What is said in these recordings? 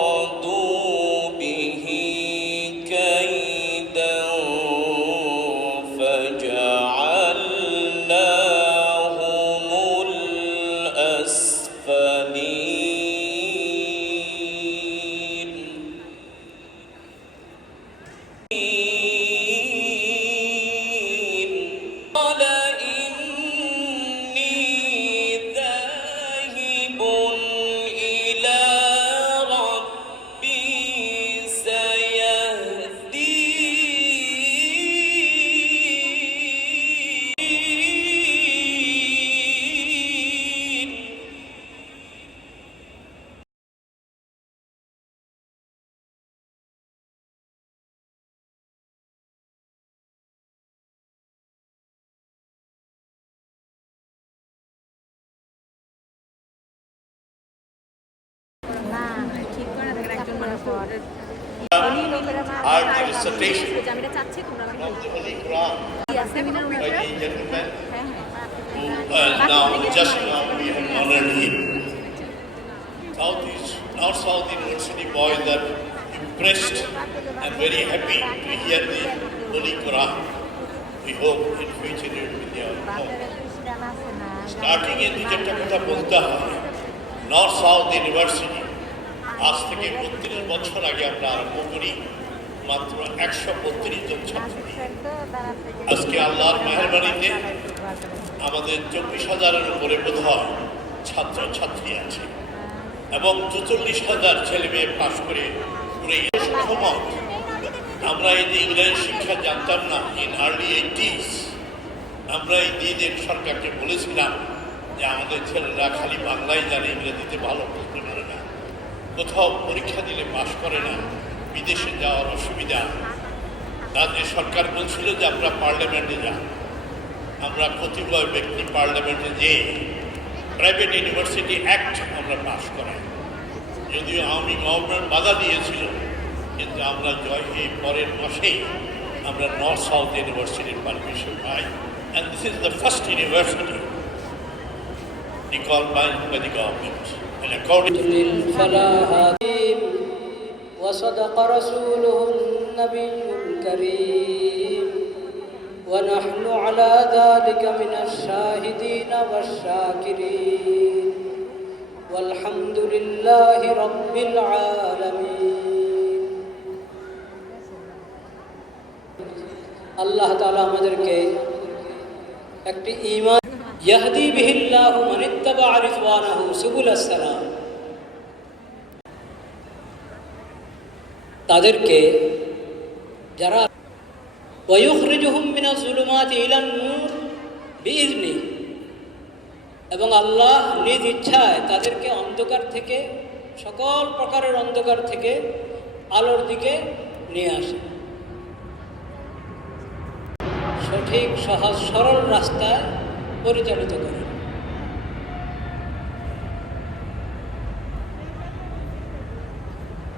أرادوا به كيدا فجعلناهم الأسفلين قال إني ذاهب إلى ربي سيهدين Our dissertation from the Holy Quran by the gentleman who just now we have honored him. North South University boys are impressed and very happy to hear the Holy Quran. We hope in future it will be our home. Starting in the Jatakata Bolta, North South University. আজ থেকে ৩২ বছর আগে আমরা আরম্ভ করি, মাত্র ১৩২ জন ছাত্র নিয়ে। আজকে আল্লাহর মেহেরবানিতে আমাদের ২৪,০০০-এর উপরে বোধহয় ছাত্র ছাত্রী আছে এবং ৪৪,০০০ ছেলে মেয়ে পাশ করে পুরো সময় আমরা এই যে ইংরেজি শিক্ষা জানতাম না। ইন আর্লি 80s আমরা এই দিনের সরকারকে বলেছিলাম যে আমাদের ছেলেরা খালি বাংলায় জানে, ইংরেজিতে ভালো বলতে পারে না, কোথাও পরীক্ষা দিলে পাশ করে না, বিদেশে যাওয়ার অসুবিধা। রাজ্য সরকার বলছিল যে আমরা পার্লামেন্টে যান। আমরা প্রতিবয় ব্যক্তি পার্লামেন্টে যেয়ে প্রাইভেট ইউনিভার্সিটি অ্যাক্ট আমরা পাশ করাই। যদিও আওয়ামী গভর্নমেন্ট বাধা দিয়েছিল, কিন্তু আমরা এই পরের মাসেই আমরা নর্থ সাউথ ইউনিভার্সিটির permission pi. And this is the first university recognized by the government. And according to للفلاح وصدق رسوله النبي الكريم ونحن على ذلك من الشاهدين والشاكرين والحمد لله رب العالمين. আল্লাহ তাআলা আমাদেরকে একটি ঈমান ইয়াহদি বিহিল্লাহু মান ইত্তাবা রিজওয়ানাহু সুবুলাস সালাম, তাদেরকে যারা ওয়ায়ুখরিজুহুম মিনাজ যুলুমাতি ইলান নূর বিইذনি, এবং আল্লাহ নিজ ইচ্ছায় তাদেরকে অন্ধকার থেকে, সকল প্রকারের অন্ধকার থেকে আলোর দিকে নিয়ে আসে, সঠিক সহজ সরল রাস্তায় পরিচালিত করে।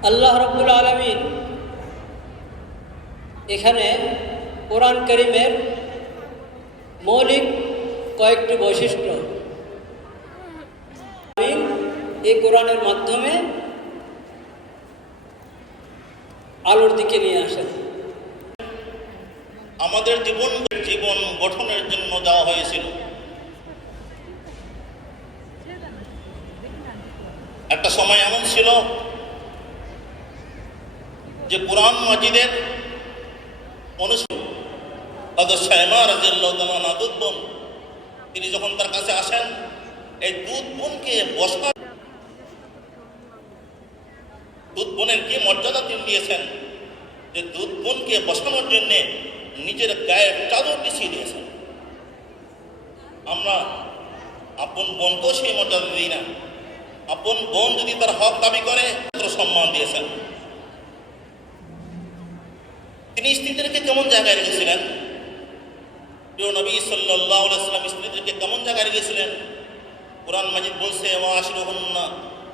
আল্লাহ রাব্বুল আলামিন এখানে কোরআন কারীমের মৌলিক কয়েকটি বৈশিষ্ট্য এই কোরআনের মাধ্যমে আলোর দিকে নিয়ে আসেন। আমাদের জীবন গঠনের জন্য দেওয়া হয়েছিল। একটা সময় এমন ছিল যে কোরআন মাজিদের তিনি যখন তার কাছে আসেন, এই দুধ বোনকে বসার, দুধ বোনের কি মর্যাদা তিনি দিয়েছেন যে দুধ বোনকে বসানোর জন্যে নিজের গায়ের চাদর পিছিয়ে দিয়েছেন। আমরা আপন বোনকেও সেই মর্যাদা দিই না। আপন বোন যদি তার হক দাবি করে, সম্মান দিয়েছেন। তিনি স্ত্রীদেরকে কেমন জায়গায় রেখেছিলেন? প্রিয় নবী সাল্লাল্লাহু আলাইহি ওয়াসাল্লাম স্ত্রীদেরকে কেমন জায়গায় রেখেছিলেন? কোরআন মাজিদ বলছে ওয়াশিরুহুন্না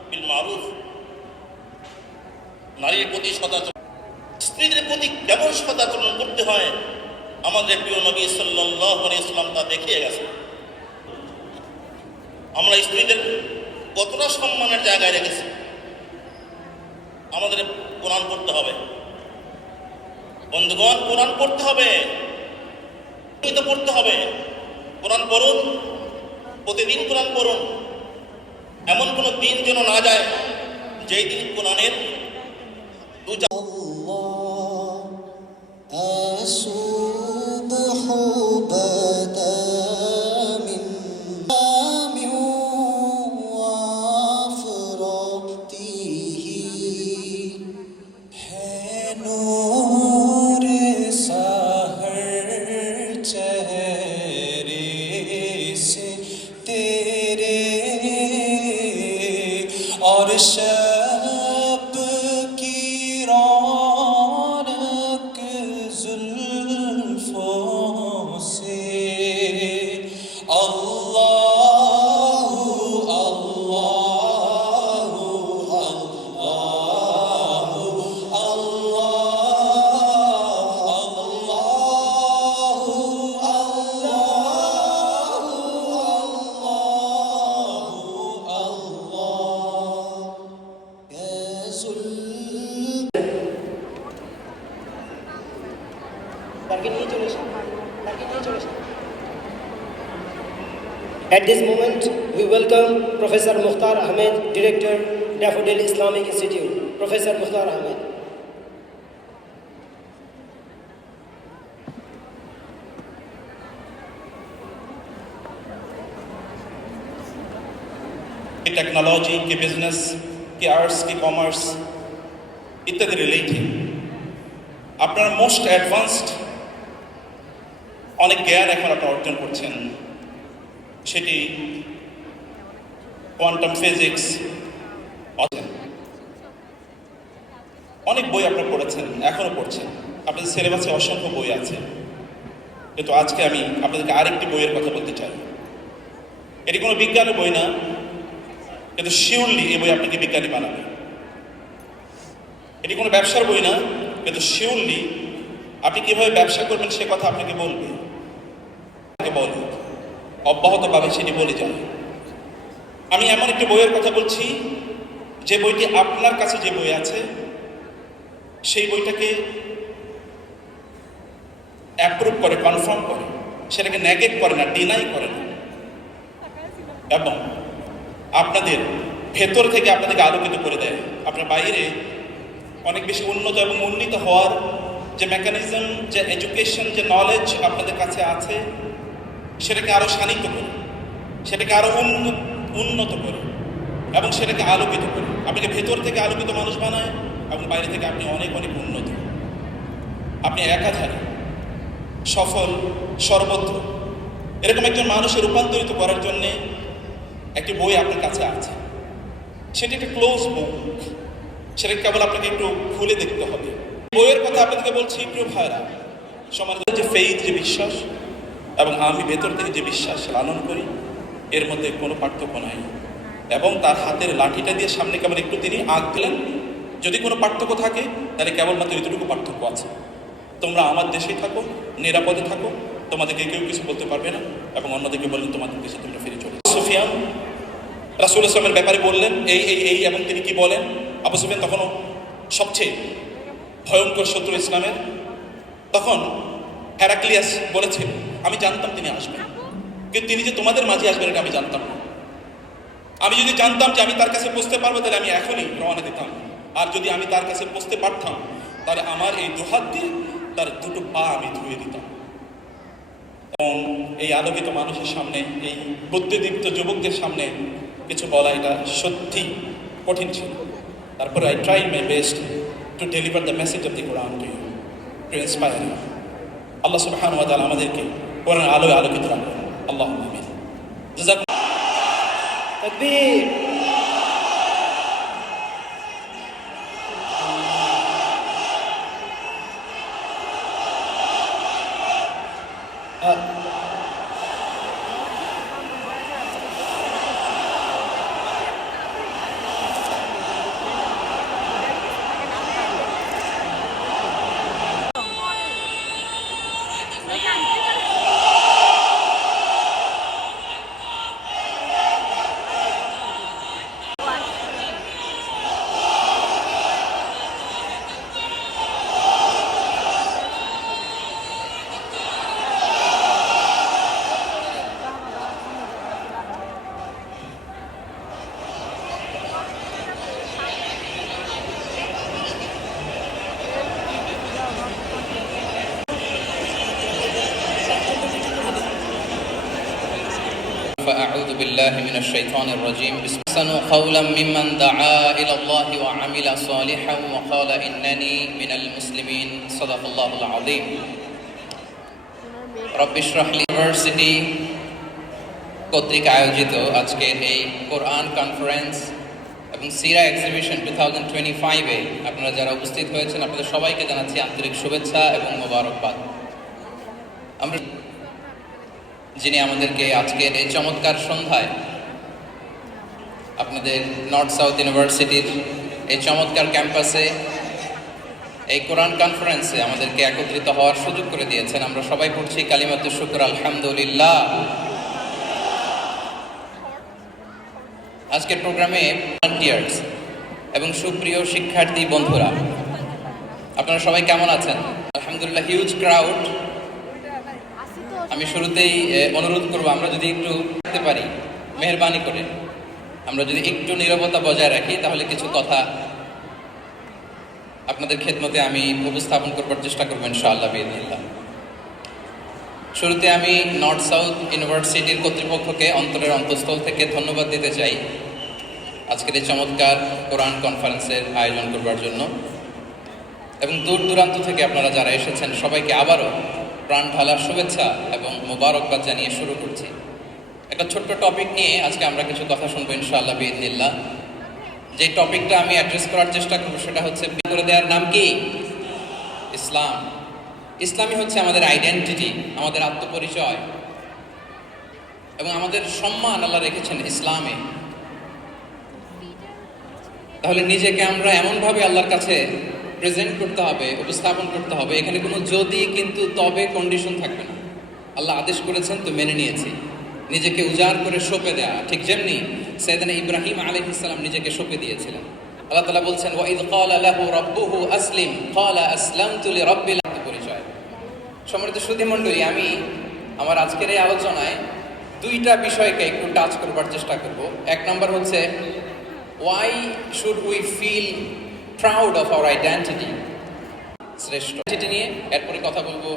বিল মারুফ, নারীর প্রতি সদাচরণ, স্ত্রীদের প্রতি কেমন সদাচরণ করতে হয় আমাদের প্রিয় নবী সাল্লাল্লাহু আলাইহি ওয়াসাল্লাম তা দেখিয়ে গেছে। আমরা স্ত্রীদের কতটা সম্মানের জায়গায় রেখেছে। আমাদের কোরআন পড়তে হবে বন্ধুগণ, কোরআন পড়তে হবে, পড়তে হবে। কোরআন পড়ুন, প্রতিদিন কোরআন পড়ুন। এমন কোনো দিন যেন না যায় যেই দিন কোরআনের الصبح بدا من وافرقته है नूर सहर चेहरे से तेरे और शब की रौनक जुल्फों से अल्लाहु अल्लाहु अल्लाहु अल्लाहु At this moment, we welcome Professor Mukhtar Ahmed, Director, Daffodil Islamic Institute. Professor Mukhtar Ahmed. Technology के बिजनेस के आर्ट्स के कॉमर्स इत्यादि रिलेटेड আপনারা মোস্ট অ্যাডভান্সড অনেক জ্ঞান এখন আপনারা অর্জন করছেন, সেটি কোয়ান্টাম ফিজিক্স, অনেক বই আপনারা পড়েছেন, এখনও পড়ছেন, আপনাদের সিলেবাসে অসংখ্য বই আছে। কিন্তু আজকে আমি আপনাদেরকে আরেকটি বইয়ের কথা বলতে চাই। এটি কোনো বিজ্ঞানের বই না, কিন্তু শিওরলি এই বই আপনাকে বিজ্ঞানী বানাবে। এটি কোনো ব্যবসার বই না, কিন্তু শিওরলি আপনি কিভাবে ব্যবসা করবেন সে কথা আপনাকে বলবে, বলে অব্যাহতভাবে সেটি বলে যায়। আমি এমন একটি বইয়ের কথা বলছি যে বইটি আপনার কাছে যে বই আছে সেই বইটাকে অ্যাপ্রুভ করে, কনফার্ম করে, সেটাকে নেগেট করে না, ডিনাই করে না, এবং আপনাদের ভেতর থেকে আপনাদেরকে আলোকিত করে দেয়। আপনার বাইরে অনেক বেশি উন্নত এবং উন্নীত হওয়ার যে মেকানিজম, যে এডুকেশন, যে নলেজ আপনাদের কাছে আছে সেটাকে আরও শানিত করে, সেটাকে আরও উন্নত করে এবং সেটাকে আলোকিত করে আপনাকে ভেতর থেকে আলোকিত মানুষ বানায় এবং বাইরে থেকে আপনি অনেক অনেক উন্নত, আপনি একাধারে সফল, সর্বত্র এরকম একজন মানুষের রূপান্তরিত করার জন্যে একটি বই আপনার কাছে আছে। সেটি একটা ক্লোজ বুক, সেটাকে কেবল আপনাকে একটু খুলে দেখতে হবে। বইয়ের কথা আপনাদেরকে বলছি প্রিয় ভাইরা, সমাজের যে ফেইথ, যে বিশ্বাস, এবং আমি ভেতর থেকে যে বিশ্বাস লালন করি, এর মধ্যে কোনো পার্থক্য নাই। এবং তার হাতের লাঠিটা দিয়ে সামনে কেবল একটু তিনি আঁক দিলেন। যদি কোনো পার্থক্য থাকে তাহলে কেবলমাত্র এতটুকু পার্থক্য আছে, তোমরা আমার দেশেই থাকো, নিরাপদে থাকো, তোমাদেরকে কেউ কিছু বলতে পারবে না, এবং অন্যদিকে বললেন তোমাদের দেশে তোমরা ফিরে চলে। সুফিয়ান রাসূল ইসলামের ব্যাপারে বললেন এই এবং তিনি কি বলেন? আবু সুফিয়ান তখনও সবচেয়ে ভয়ঙ্কর শত্রু ইসলামের। তখন হেরাক্লিয়াস বলেছে, আমি জানতাম তিনি আসবেন, কিন্তু তিনি যে তোমাদের মাঝে আসবেন এটা আমি জানতাম না। আমি যদি জানতাম যে আমি তার কাছে পৌঁছতে পারবো তাহলে আমি এখনই রওনা দিতাম, আর যদি আমি তার কাছে পৌঁছতে পারতাম তাহলে আমার এই দুহাত দিয়ে তার দুটো পা আমি ধুয়ে দিতাম। এবং এই আলোকিত মানুষের সামনে, এই বুদ্ধিদীপ্ত যুবকদের সামনে কিছু বলা এটা সত্যি কঠিন ছিল। তারপরে I tried my best to deliver the message of the Quran to you, to inspire you. আল্লাহ সুবহানাহু ওয়া তাআলা আমাদেরকে কোরআনের আলোয় আলোকিত রাখুন। আল্লাহুম্মা আমিন। জাযাকুমুল্লাহ। তাকবীর। بالله من الشيطان الرجيم أحسن قولا ممن دعا إلى الله وعمل صالحا وقال إنني من المسلمين صدق الله العظيم رب اشرح لي ইউনিভার্সিটি কর্তৃক আয়োজিত আজকের এই কোরআন কনফারেন্স এবং সিরা এক্সিবিশন 2025-এ আপনারা যারা উপস্থিত হয়েছেন আপনাদের সবাইকে জানাচ্ছি আন্তরিক শুভেচ্ছা এবং মোবারকবাদ। আমরা যিনি আমাদেরকে আজকের এই চমৎকার সন্ধ্যায় আপনাদের নর্থ সাউথ ইউনিভার্সিটির এই চমৎকার ক্যাম্পাসে এই কোরআন কনফারেন্সে আমাদেরকে একত্রিত হওয়ার সুযোগ করে দিয়েছেন। আমরা সবাই পড়ছি কালিমাতুশ শুকর আলহামদুলিল্লাহ। আজকের প্রোগ্রামে ভলান্টিয়ার্স এবং সুপ্রিয় শিক্ষার্থী বন্ধুরা আপনারা সবাই কেমন আছেন? আলহামদুলিল্লাহ, হিউজ ক্রাউড। আমি শুরুতেই অনুরোধ করব আমরা যদি একটু করতে পারি, মেহেরবানি করে আমরা যদি একটু নীরবতা বজায় রাখি তাহলে কিছু কথা আপনাদের খেদমতে আমি উপস্থাপন করবার চেষ্টা করবো ইনশাআল্লাহ বিইذنিল্লাহ। শুরুতে আমি নর্থ সাউথ ইউনিভার্সিটির কর্তৃপক্ষকে অন্তরের অন্তঃস্থল থেকে ধন্যবাদ দিতে চাই আজকের এই চমৎকার কোরআন কনফারেন্সের আয়োজন করবার জন্য, এবং দূর দূরান্ত থেকে আপনারা যারা এসেছেন সবাইকে আবারও প্রাণ ঢালার শুভেচ্ছা এবং মোবারকবাদ জানিয়ে শুরু করছি। একটা ছোট্ট টপিক নিয়ে আজকে আমরা কিছু কথা শুনবো ইনশাআল্লাহ বিইذنিল্লাহ। যে টপিকটা আমি অ্যাড্রেস করার চেষ্টা করবো সেটা হচ্ছে করে দেওয়ার নাম কি? ইসলাম। ইসলামই হচ্ছে আমাদের আইডেন্টিটি, আমাদের আত্মপরিচয় এবং আমাদের সম্মান আল্লাহ রেখেছেন ইসলামে। তাহলে নিজেকে আমরা এমনভাবে আল্লাহর কাছে প্রেজেন্ট করতে হবে, উপস্থাপন করতে হবে, এখানে কোনো যদি কিন্তু তবে কন্ডিশন থাকবে না। আল্লাহ আদেশ করেছেন তো মেনে নিয়েছি। নিজেকে উজাড় করে সঁপে দেয়া, ঠিক যেমনি সাইয়েদনা ইব্রাহিম আলাইহিস সালাম নিজেকে সঁপে দিয়েছিলেন। আল্লাহ তাআলা বলছেন ওয়াইদ ক্বালা লাহু রাব্বুহু আসলিম ক্বালা আসলামতু লিরাব্বিল পরিচয়। সম্মানিত সুধীমণ্ডলী, আমি আমার আজকের এই আলোচনায় দুইটা বিষয়কে একটু টাচ করবার চেষ্টা করব। এক নম্বর হচ্ছে why should we feel proud of our identity, শ্রেষ্ঠ আইডেন্টিটি নিয়ে। এরপরে কথা বলবো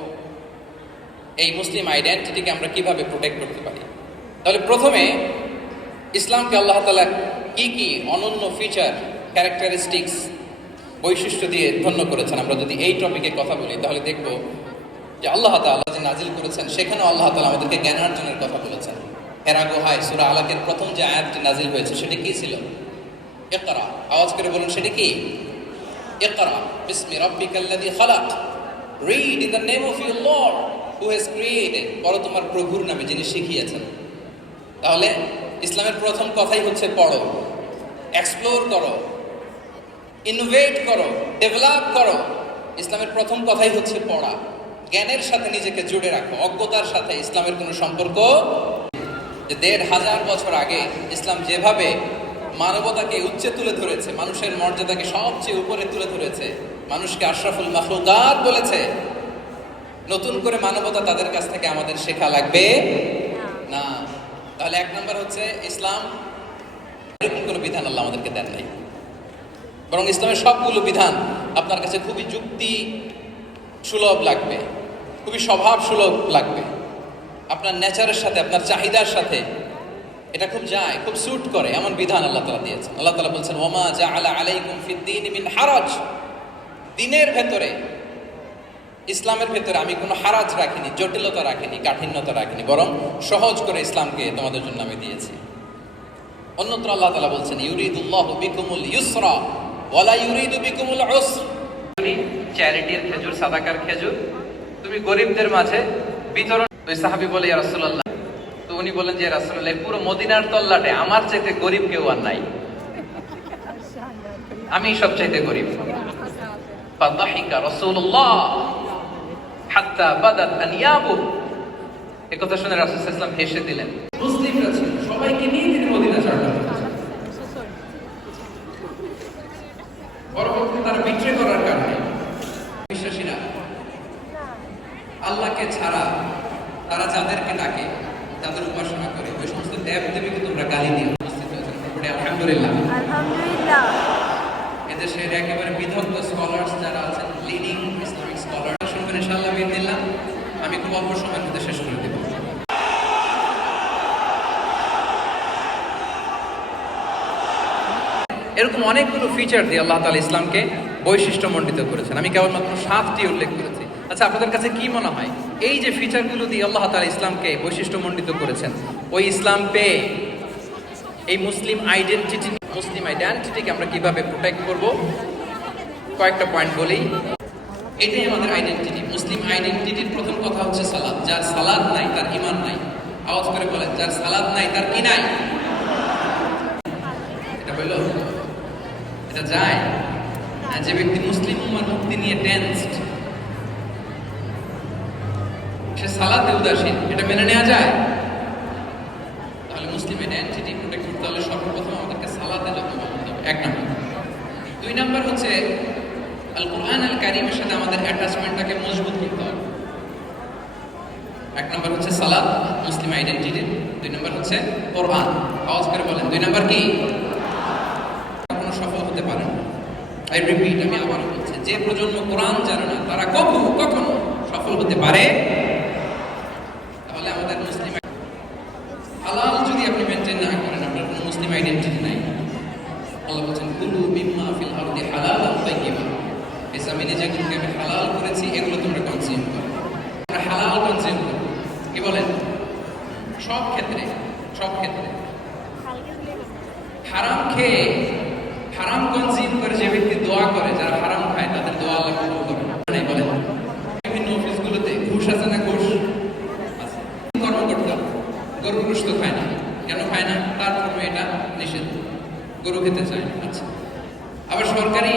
এই মুসলিম আইডেন্টিটিকে আমরা কিভাবে প্রোটেক্ট করতে পারি। তাহলে প্রথমে ইসলামকে আল্লাহ তাআলা কি কি অনন্য ফিচার, ক্যারেক্টারিস্টিক্স, বৈশিষ্ট্য দিয়ে ধন্য করেছেন। আমরা যদি এই টপিকে কথা বলি তাহলে দেখব যে আল্লাহ তাআলা যে নাজিল করেছেন সেখানেও আল্লাহ তাআলা আমাদেরকে জ্ঞানার্জনের কথা বলেছেন। হেরা গুহায় সূরা আলাকের প্রথম যে আয়াতটি নাজিল হয়েছে সেটি কি ছিল? ইকরা। আওয়াজ করে বলুন সেটি কি? ইকরা বিসমি রাব্বিকাল্লাযী খালাক, read in the name of your lord who has created, পড়ো তোমার প্রভুর নামে যিনি শিখিয়েছেন। তাহলে ইসলামের প্রথম কথাই হচ্ছে পড়ো, এক্সপ্লোর করো, ইনোভেট করো, ডেভেলপ করো। ইসলামের প্রথম কথাই হচ্ছে পড়া। জ্ঞানের সাথে নিজেকে জুড়ে রাখো, অজ্ঞতার সাথে ইসলামের কোনো সম্পর্ক। যে ১৫০০ বছর আগে ইসলাম যেভাবে মানবতাকে উচ্চে তুলে ধরেছে, মানুষের মর্যাদাকে সবচেয়ে উপরে তুলে ধরেছে, মানুষকে আশরাফুল মাখলুকাত বলেছে, নতুন করে মানবতা তাদের কাছ থেকে আমাদের শেখা লাগবে না। তাহলে এক নম্বর হচ্ছে ইসলাম এরকম কোনো বিধান আল্লাহ আমাদেরকে দেন নাই, বরং ইসলামের সবগুলো বিধান আপনার কাছে খুবই যুক্তি সুলভ লাগবে, খুবই স্বভাব সুলভ লাগবে, আপনার নেচারের সাথে, আপনার চাহিদার সাথে এটা খুব যায়, খুব স্যুট করে, এমন বিধান আল্লাহ তাআলা দিয়েছেন। আল্লাহ তাআলা বলছেন ওমা জাআলা আলাইকুম ফিদ-দীনি মিন হারাজ, দ্বীনের ভেতরে, ইসলামের ভেতরে আমি কোনো হারাজ রাখিনি, জটিলতা রাখিনি, কাঠিন্যতা রাখিনি, বরং সহজ করে ইসলামকে তোমাদের জন্য আমি দিয়েছি। অন্যত্র আল্লাহ তাআলা বলছেন ইউরিদুল্লাহু বিকুমুল ইউসরা ওয়ালা ইউরিদু বিকুমুল উসর। চ্যারিটির খেজুর, সাদাকার খেজুর তুমি গরিবদের মাঝে বিতরণ। ওই সাহাবী বলে ইয়া রাসূলুল্লাহ, তো উনি বলেন যে রাসূলুল্লাহ পুরো মদিনার তল্লাটে আমার চাইতে গরিব কেউ আর নাই, আমি সবচাইতে গরিব। ফাদাহিকা রাসূলুল্লাহ হাত্তা বাদাত আনিয়াবু, এই কথা শুনে রাসূল সাল্লাল্লাহু আলাইহি ওয়াসাল্লাম হেসে দিলেন। মুসলিমরা ছিল, সবাইকে নিয়ে তিনি মদিনা ছাড়লেন। পরবর্তীতে তারা বিক্রি করার কারণে বিশ্বাসীরা আল্লাহকে ছাড়া তারা যাদেরকে ডাকে, যাদের উপাসনা করে, ওই সমস্ত দেব দেবীকে তোমরা গালি দিয়ে উপস্থিত হয়েছেন। আলহামদুলিল্লাহ, আলহামদুলিল্লাহ। এদেশের একেবারে বিদগ্ধ স্কলার্স যারা আছেন, লিডিং ইসলামিক স্কলার, শুনবেন ইনশাআল্লাহ বিইذنিল্লাহ। আমি খুব অল্প সময়ের মধ্যে শেষ করে দেব। এরকম অনেকগুলো ফিচার দিয়ে আল্লাহ তাআলা ইসলামকে বৈশিষ্ট্যমণ্ডিত করেছেন। আমি কেবলমাত্র 7টি উল্লেখ করেছি। আচ্ছা, আপনাদের কাছে কি মনে হয় এই যে ফিচারগুলো দিয়ে আল্লাহ তাআলা ইসলামকে বৈশিষ্ট্যমণ্ডিত করেছেন, ওই ইসলাম পেয়ে এই মুসলিম আইডেন্টিটিকে আমরা কিভাবে প্রোটেক্ট করব? কয়েকটা পয়েন্ট বলি। এটাই আমাদের আইডেন্টিটি। মুসলিম আইডেন্টিটির প্রথম কথা হচ্ছে সালাত। যার সালাত নাই তার ঈমান নাই। আওয়াজ করে বলেন, যার সালাত নাই তার কি নাই? এটা হইল, এটা যায়। যে ব্যক্তি মুসলিম উম্মার মুক্তি নিয়ে টেন্সড, সে সালাতে উদাসীন, এটা মেনে নেওয়া যায়? তাহলে মুসলিম আইডেন্টিটি প্রোটেক্ট করতে হলে সর্বপ্রথম আমাদেরকে সালাতে যত্ন করতে হবে, 1 নম্বর। 2 নম্বর হচ্ছে আল কোরআন আল কারীমের সাথে আমাদের অ্যাটাচমেন্টটাকে মজবুত করতে হবে। 1 নম্বর হচ্ছে সালাত, মুসলিম আইডেন্টিটি। 2 নম্বর হচ্ছে কোরআন। আওয়াজ করে বলেন, 2 নম্বর কি? কোনো সফল হতে পারে না। আই রিপিট, আমি আবারও বলছি, যে প্রজন্ম কোরআন জানে না তারা কখনো সফল হতে পারে। তাহলে আমাদের মুসলিম হালাল যদি আপনি মেনটেন না করেন, আপনার কোনো মুসলিম আইডেন্টিটি নাই। আল্লাহ বলছেন, কুলু মিম্মা ফিল আরদি হালালান তাইয়্যিবা। এই জমিনে যেগুলোকে আমি হালাল করেছি এগুলো তোমরা কনজিউম করো। আমরা হালাল কনজিউম করো, কি বলেন? সব ক্ষেত্রে হারাম খেয়ে, হারাম কনজিউম করে যে ব্যক্তি দোয়া করে, যারা হারাম খায় তাদের দোয়া আল্লাহ কবুল করে না। বলেন, বিভিন্ন অফিসগুলোতে ঘুষ আছে না? ঘুষ আছে। কর্মকর্তা গরু গোশত খায় না, কেন খায় না? তার ধর্মে এটা নিষেধ, গরু খেতে চায়। আচ্ছা, আবার সরকারি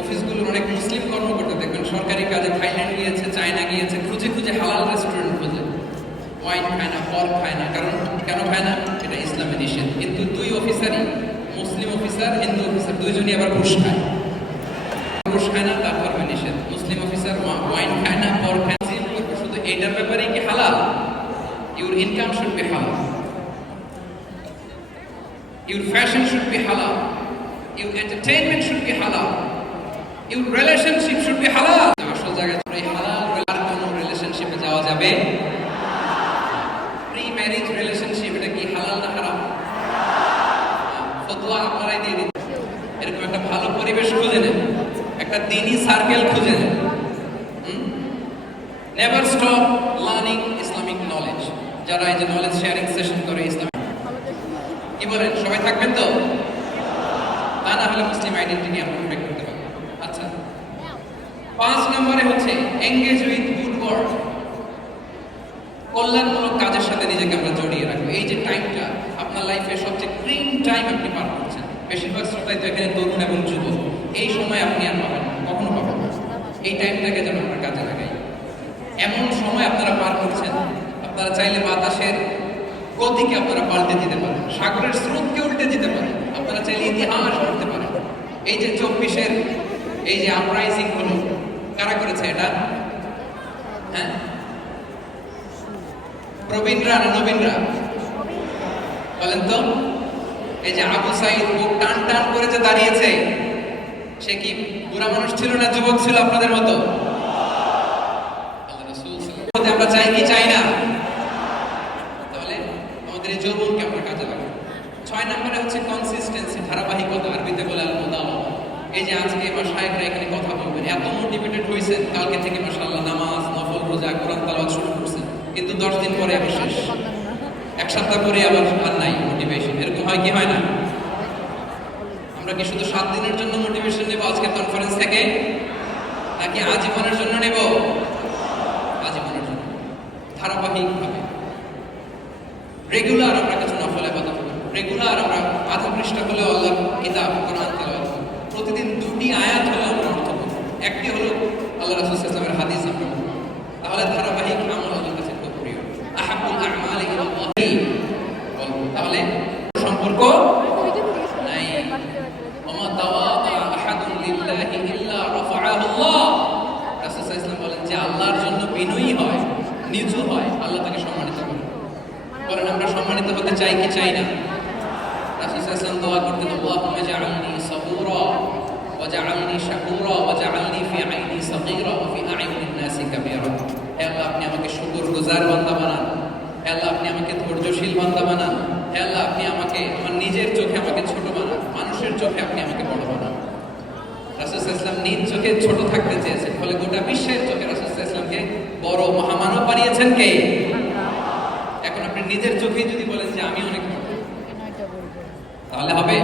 অফিসগুলোর অনেক মুসলিম কর্মকর্তা দেখবেন সরকারি কাজে থাইল্যান্ড গিয়েছে, চায়না গিয়েছে, খুঁজে হালাল রেস্টুরেন্ট খোঁজে, ওয়াইন খায় না, পর্ক খায় না। কারণ কেন খায় না? এটা ইসলামে নিষেধ। কিন্তু 2 অফিসারই, মুসলিম অফিসার, হিন্দু অফিসার, 2জনই আবার ঘুষ খায়। ঘুষ খায় না, তার ধর্মে নিষেধ। মুসলিম অফিসার ওয়াইন খায় না, পর্ক খায় না। শুধু এইটার ব্যাপারে কি হালাল? ইউর ইনকাম শুড বি হালাল, ইউর ফ্যাশন শুড বি হালাল, ইউর এন্টারটেইনমেন্ট শুড বি হালাল, ইউর রিলেশনশিপ শুড বি হালাল। আসল জায়গায় এই হালাল আর কোনো রিলেশনশিপে যাওয়া যাবে? প্রি ম্যারেজ রিলেশনশিপ, এটা কি হালাল না হারাম? ফতোয়া আপনারাই দিয়ে দিন। এরকম একটা ভালো পরিবেশ খুঁজে নেন, একটা দ্বীনি সার্কেল খুঁজে নেন। Never stop learning Islamic knowledge. যারা এই যে নলেজ শেয়ারিং সেশন করে ইসলাম, কি বলেন, সবাই থাকবেন তো? তা না হলে মুসলিম আইডেন্টিটি আমরা প্রোটেক্ট করতে পারবো। আচ্ছা, 5 নম্বরে হচ্ছে এঙ্গেজ উইথ গুড ওয়ার্ক। কল্যাণমূলক কাজের সাথে নিজেকে আমরা জড়িয়ে রাখবো। এই যে টাইমটা আপনার লাইফে সবচেয়ে গ্রিন টাইম আপনি পার করছেন, বেশিরভাগ শ্রোতাই তো এখানে তরুণ এবং যুবক, এই সময় আপনি আর পাবেন না, কখনো পাবেন না। এই টাইমটাকে যেন আমরা কাজে লাগাই। এমন সময় আপনারা পার করছেন, আপনারা চাইলে বাতাসের গতিকে আপনারা পাল্টে দিতে পারেন, সাগরের স্রোতকে উল্টে দিতে পারেন, আপনারা চাইলে ইতিহাস করতে পারেন। এই যে 24-এর এই যে আপরাইজিং হলো, কারা করেছে এটা? হ্যাঁ, প্রবীণরা না নবীনরা? বলেন তো। এই যে আবু সাইদ বুক টান করে যে দাঁড়িয়েছে, সে কি বুড়া মানুষ ছিল না যুবক ছিল আপনাদের মতো? আল্লাহ রাসূল সাল্লাল্লাহু আলাইহি ওয়াসাল্লাম। আমরা চাই কি চাই না? তাহলে আমাদের এই যৌবনকে আমরা কাজে লাগাবো। 6 নম্বরে হচ্ছে কনসিস্টেন্সি, ধারাবাহিকতা, আরবিতে বলে আল মুদাওয়ামা। এই যে আজকে মাশায়েখরা এখানে কথা বলবেন, এত মোটিভেটেড হয়েছেন, কালকে থেকে মাশাআল্লাহ নামাজ, নফল, রোজা, কোরআন তেলাওয়াত শুরু করছেন, কিন্তু 10 দিন পরে আবার শেষ, 1 সপ্তাহ পরে আবার আর নাই মোটিভেশন। এরকম হয় কি হয় না? আমরা কি শুধু 7 দিনের জন্য মোটিভেশন নেব আজকে কনফারেন্স থেকে, নাকি আজীবনের জন্য নেব? আজীবনের জন্য। ধারাবাহিকভাবে রেগুলার আমরা কিছু নফল ইবাদত করব, রেগুলার আমরা আধা পৃষ্ঠা হলেও আল্লাহর কিতাব কোরআন তেলাওয়াত করব, প্রতিদিন 2টি আয়াত হলেও আমরা অর্থ করব, একটি হলো আল্লাহ রাসূল সাল্লাল্লাহু আলাইহি ওয়াসাল্লামের হাদিস আমরা পড়ব। তাহলে ধারাবাহিক আমল আল্লাহর কাছে খুব প্রিয়। আহাব্বুল আমালি ইলাল্লাহি, তাহলে সম্পর্ক নাই। ওমা তাওয়াদা আহাদুন লিল্লাহি ইল্লা রাফাআহু আল্লাহ। রাসূল সাল্লাল্লাহু আলাইহি ওয়াসাল্লাম বলেন, যে আল্লাহর জন্য বিনয়ী হয়, নিচু হয়, আল্লাহ তাকে সম্মানিত করেন। বলেন, আমরা সম্মানিত হতে চাই কি চাই না? রাসূল সাল্লাল্লাহু আলাইহি ওয়াসাল্লাম দোয়া করতেন, আল্লাহুম্মা জাআলনি সাবুরা ওয়া জাআলনি শাকুরা ওয়া জাআলনি ফি আইনি সাগীরা ওয়া ফি আ'ইনিন নাসি কাবীরা। হে আল্লাহ, আপনি আমাকে শুকরগুজার বান্দা বানান। হে আল্লাহ, আপনি আমাকে ধৈর্যশীল বান্দা বানান। হে আল্লাহ, আপনি আমাকে আমার নিজের চোখে আমাকে ছোট বানান, মানুষের মানুষের চোখে আপনি আমাকে বড় বানান। রাসূল সাল্লাল্লাহু আলাইহি ওয়াসাল্লাম নিজ চোখে ছোট থাকতে চেয়েছেন, ফলে গোটা বিশ্বের চোখে রাসূল সাল্লাল্লাহু আলাইহি ওয়াসাল্লামকে বড় মহামানব বানিয়েছেন কে? এখন আপনি নিজের চোখেই যদি বলেন যে আমি অনেক বড়, তাহলে হবে?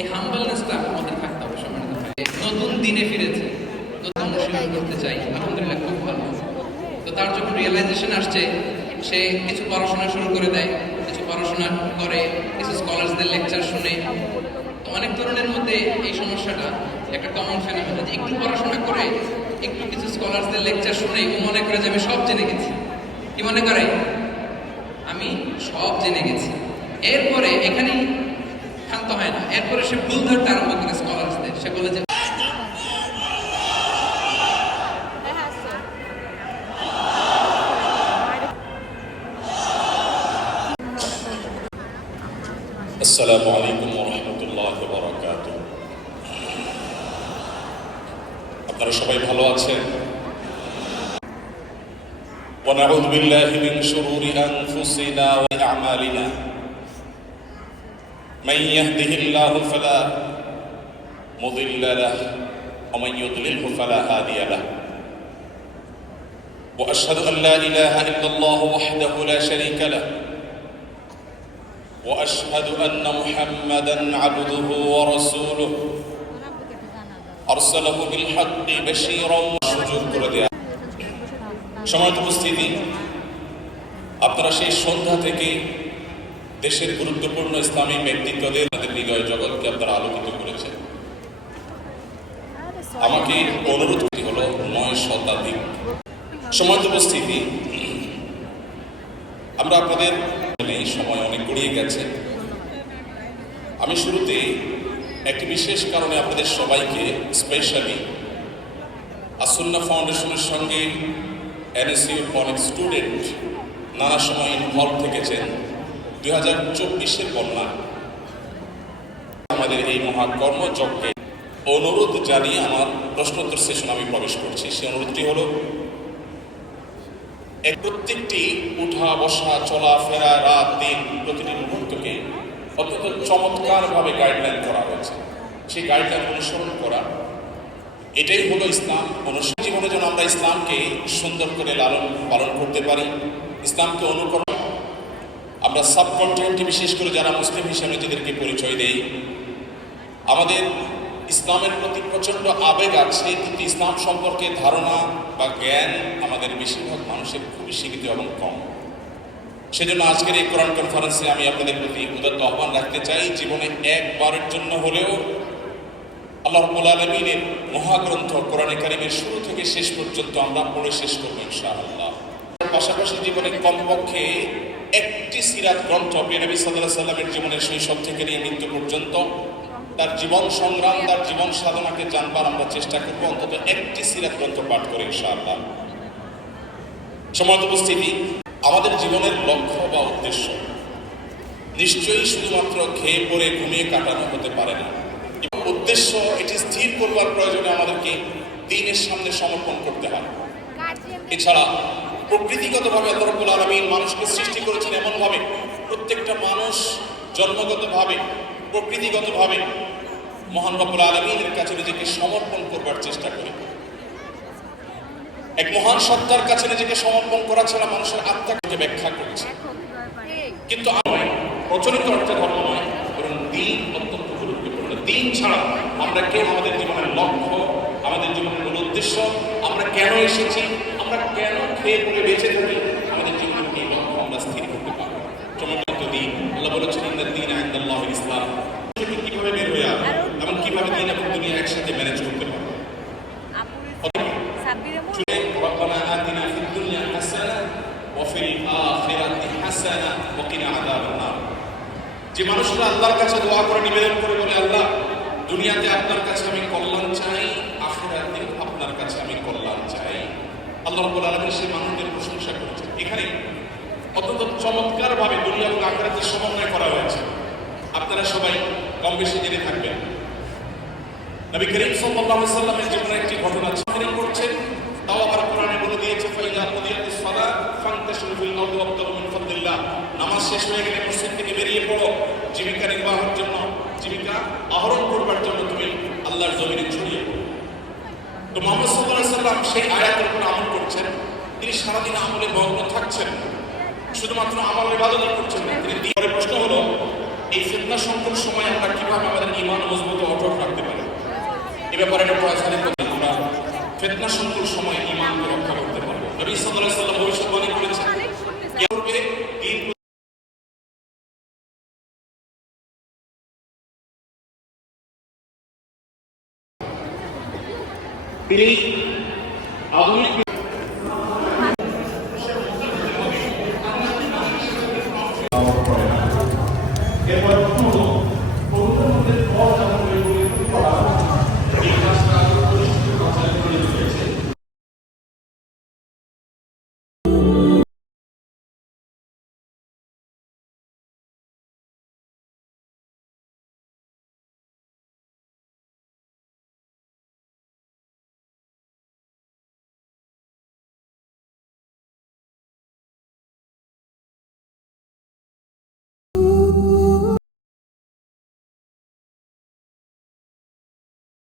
এই হাম্বলনেসটা আমাদের থাকতে হবে। সম্মানিত ভাই, নতুন দিনে ফিরেছে, নতুন অনুশীলন করতে চাই, আলহামদুলিল্লাহ খুব ভালো। তো তার যখন রিয়েলাইজেশন আসছে, সে কিছু পড়াশোনা শুরু করে দেয়, কিছু পড়াশোনা করে, কিছু স্কলারসদের লেকচার শুনে। তো অনেক তরুণের মধ্যে এই সমস্যাটা একটা কমন ফেনোমেনা, যে একটু পড়াশোনা করে, একটু কিছু স্কলারসদের লেকচার শুনে ও মনে করে যে আমি সব জেনে গেছি। কি মনে করে? আমি সব জেনে গেছি। এরপরে এখানেই ক্ষান্ত হয় না, এরপরে সে ভুল ধরতে আরম্ভ করে স্কলারসদের। সে বলে যে আসসালামু আলাইকুম ওয়া রাহমাতুল্লাহি ওয়া বারাকাতুহু। আপনারা সবাই ভালো আছেন? ওয়া নাউযু বিল্লাহি মিন শুরুরি আনফুসিনা ওয়া আ'মালিনা। মান ইয়াহদিহিল্লাহু ফালা মুদিল্লা লাহু ওয়া মান ইউদ্লিলহু ফালা হাদিয়া লাহু। ওয়া আশহাদু আন লা ইলাহা ইল্লাল্লাহু ওয়াহদাহু লা শারীকা লাহু وأشهد أن محمدًا عبده ورسوله أرسله بالحق بشيرًا ونذيرًا। সম্মানিত উপস্থিতি, আপনারা সেই সন্ধ্যা থেকে দেশের গুরুত্বপূর্ণ ইসলামী ব্যক্তিত্বদের হৃদয় জগৎকে আপনারা আলোকিত করেছেন। আমাকে অনুরোধ করি হলো 9 শতাধিক। সম্মানিত উপস্থিতি, আমরা আপনাদের এই সময় অনেক গড়িয়ে গেছে। আমি শুরুতে একটি বিশেষ কারণে আপনাদের সবাইকে স্পেশালি আসুন্নাহ ফাউন্ডেশনের সঙ্গে এনএসইউর অনেক স্টুডেন্ট নানা সময় ইনভলভ থেকেছেন 2024-এর বন্যা আমাদের এই মহাকর্মযজ্ঞে অনুরোধ জানিয়ে আমার প্রশ্নোত্তর সেশন আমি প্রবেশ করছি। সেই অনুরোধটি হলো, প্রত্যেকটি উঠা বসা চলাফেরা রাত দিন প্রতিটি মুহূর্তকে অত্যন্ত চমৎকারভাবে গাইডলাইন করা হয়েছে। সেই গাইডলাইন অনুসরণ করা, এটাই হলো ইসলাম। অনুসরণ জীবনে যেন আমরা ইসলামকে সুন্দর করে লালন পালন করতে পারি, ইসলামকে অনুকরণ। আমরা সাবকন্টিনেন্টে বিশেষ করে যারা মুসলিম হিসেবে নিজেদেরকে পরিচয় দেই, আমাদের ইসলামের প্রতি প্রচণ্ড আবেগ আছে, কিন্তু ইসলাম সম্পর্কে ধারণা বা জ্ঞান আমাদের বেশিরভাগ মানুষের খুবই সীমিত এবং কম। সেজন্য আজকের এই কোরআন কনফারেন্সে আমি আপনাদের প্রতি উদাত্ত আহ্বান রাখতে চাই, জীবনে একবারের জন্য হলেও আল্লাহ রাব্বুল আলামিনের মহাগ্রন্থ কোরআনে কারিমের শুরু থেকে শেষ পর্যন্ত আমরা পড়ে শেষ করব ইনশাআল্লাহ। পাশাপাশি জীবনে কমপক্ষে একটি সিরাত গ্রন্থ, প্রিয় নবী সাল্লাল্লাহু আলাইহি ওয়াসাল্লামের জীবনের শৈশব থেকে নিয়ে মৃত্যু পর্যন্ত তার জীবন সংগ্রাম, তার জীবন সাধনাকে জানবার আমরা চেষ্টা করব। অন্তত একটি সিরাত গ্রন্থ পাঠ করে ইনশাআল্লাহ। সম্মানিত উপস্থিতি, আমাদের জীবনের লক্ষ্য বা উদ্দেশ্য নিশ্চয়ই শুধুমাত্র খেয়ে পরে ঘুমিয়ে কাটানো হতে পারে না। উদ্দেশ্য এটি স্থির করবার প্রয়োজনে আমাদেরকে দ্বীনের সামনে সমর্পণ করতে হয়। এছাড়া প্রকৃতিগতভাবে আল্লাহ রাব্বুল আলামিন মানুষকে সৃষ্টি করেছেন এমনভাবে, প্রত্যেকটা মানুষ জন্মগতভাবে প্রকৃতিগতভাবে মহান রব্বুল আলামিনের কাছে নিজেকে সমর্পণ করবার চেষ্টা করে। এক মহান সত্তার কাছে নিজেকে সমর্পণ করা ছাড়া মানুষের আত্মাকে ব্যাখ্যা করছে। কিন্তু প্রচলিত অর্থে ধর্ম নয়, বরং দ্বীন অত্যন্ত গুরুত্বপূর্ণ। দ্বীন ছাড়া আমরা কেউ আমাদের জীবনের লক্ষ্য, আমাদের জীবনের মূল উদ্দেশ্য, আমরা কেন এসেছি, আমরা কেন খেয়ে পড়ে বেঁচে থাকি, আমাদের জীবনের এই লক্ষ্য আমরা স্থির করতে পারবো। চমৎকার দ্বীন, আল্লাহ বলেছেন ইন্নাদ দীনা ইনদাল্লাহিল ইসলাম। কিভাবে বের হয়ে আসবে এবং কিভাবে দ্বীন এবং দুনিয়া একসাথে ম্যানেজ করতে পারবো। রব্বানা আতিনা ফিদ দুনিয়া হাসানাহ ওয়া ফিল আখিরাতি হাসানাহ ওয়া কিনা আযাবান নার। যে মানুষরা আল্লাহর কাছে দোয়া করে নিবেদন করে বলে, আল্লাহ দুনিয়াতে আপনার কাছে আমি কল্যাণ চাই, আখিরাতে আপনার কাছে আমি কল্যাণ চাই, আল্লাহ রাব্বুল আলামিন সেই মানুষদের প্রশংসা করেছেন। এখানে অত্যন্ত চমৎকারভাবে দুনিয়া এবং আখিরাতের সমন্বয় করা হয়েছে। আপনারা সবাই কম বেশি জেনে থাকবেন, নবী করিম সাল্লাল্লাহু আলাইহি ওয়াসাল্লামের জীবনে একটি ঘটনা ছড়িয়ে পড়ছে। তাও আবার কোরআনে বলে দিয়েছে, ফাইযা কুদিয়াতিস সালাত ফান্তাশিরু ফিল আরদি ওয়াবতাগু মিন ফাদলিল্লাহ। নামাজ শেষ হয়ে গেলে মসজিদ থেকে বেরিয়ে পড়ো জীবিকা নির্বাহের জন্য, জীবিকা আহরণ করবার জন্য তুমি আল্লাহর জমিনে ছড়িয়ে পড়ো। তো মোহাম্মদ সাল্লাল্লাহু আলাইহি সাল্লাম সেই আয়াতের উপর আমল করছেন। তিনি সারাদিন আমলে মগ্ন থাকছেন, শুধুমাত্র আমল ইবাদত করছেন না। তিনি পরে প্রশ্ন হলো, এই ফিতনা সংকট সময় আমরা কিভাবে আমাদের ঈমান মজবুত ও অটুট রাখতে পারি? এ ব্যাপারে ডক্টর আজহারের কথা, আমরা ফিতনা সংকট সময় ঈমানকে রক্ষা করতে পারবো। নবী সাল্লাল্লাহু আলাইহি সাল্লাম ভবিষ্যৎবাণী করেছেন, কিয়ামতে দিন তিনি